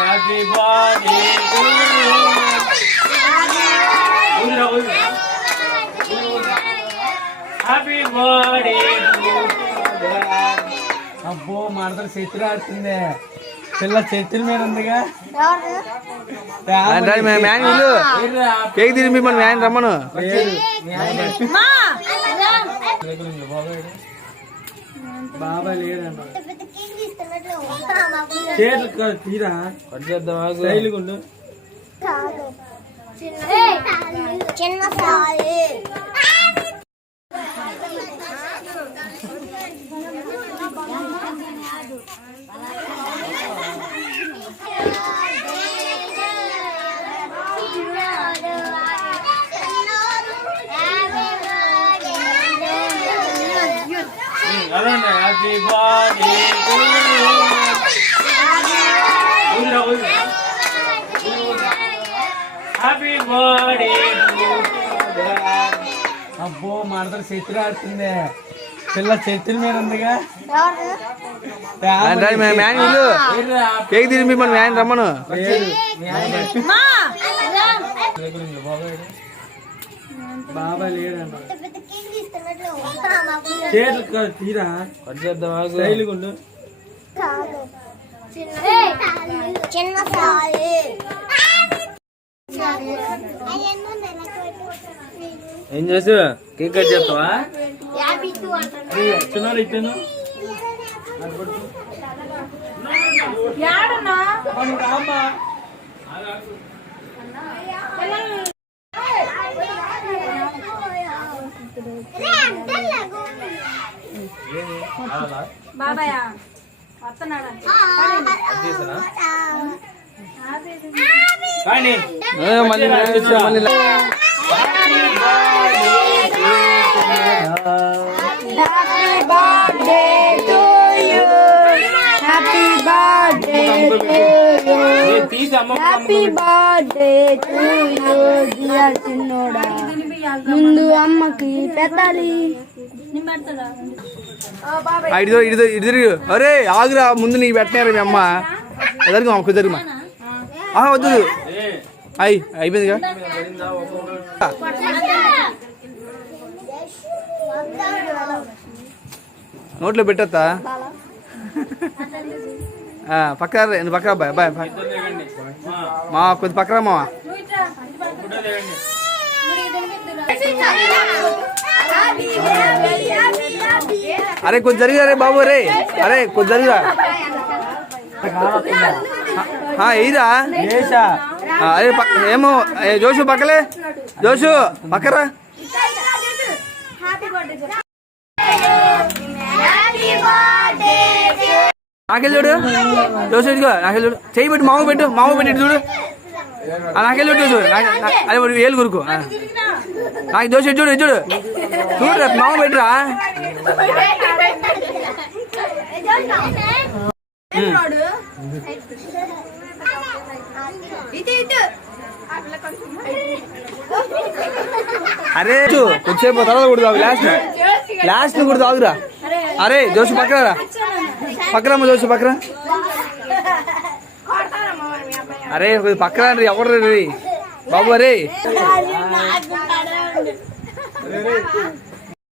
Happy birthday to you. Happy birthday to you. అబ్బో మాటలు చేతులు ఆడుతుంది పిల్ల చేతుల మీద ఉందిగా కేక్ తిరిగి మిమ్మల్ని మ్యాన్ రమ్మను బాబా లేడన్న చేతులు తీరా శైలిగుండు Happy birthday to you. Happy birthday to you. అబ్బో మాటలు చేతులు ఆడుతుంది పిల్ల చేతుల మీద ఉందిగా కేక్ తిరిగి మిమ్మల్ని మ్యాన్ రమ్మను బాబా లేడన్న చేతులు తీరా శైలిగుండు ఏం చేసు కేక్ కట్ చేస్తావా చిన్నారు ఇచ్చాను బాబాయ్ వస్తున్నాడా చిన్నోడా ముందు అమ్మకి పెట్టాలి ఇటు అరే ఆగురా ముందు నీకు పెట్టినారు మీ అమ్మ ఎదరికి అమ్మకు జరిగిమా వద్దు అయిపోయిందిగా నోట్లో పెట్టొద్దా పక్క పక్క బాయ్ బాయ్ మా కొద్ది పక్కరా మావా అరే కొంచెం జరిగా రే బాబు రే అరే కొంచెం జరిగా ఎయిరా అరే ఏమో జోషు పక్కలే జోషు పక్కరా నాకెళ్ళి చూడు జోషు ఇదిగో నాకెళ్ళి చూడు చేయి పెట్టు మామ పెట్టి ఇటు చూడు నాకెళ్ళి చూడు అదే వేలు కొరుకు నాకు జోషు చూడు చూడు చూడు మామ పెట్టురా అరే కొద్దిసేపు తర్వాత కూడా తాగు లాస్ట్ కూడా తాగురా అరే జోషు పక్కరా పక్కరమ్మ జోషు పక్కరా అరే పక్కరా ఎవరు బాబు అరే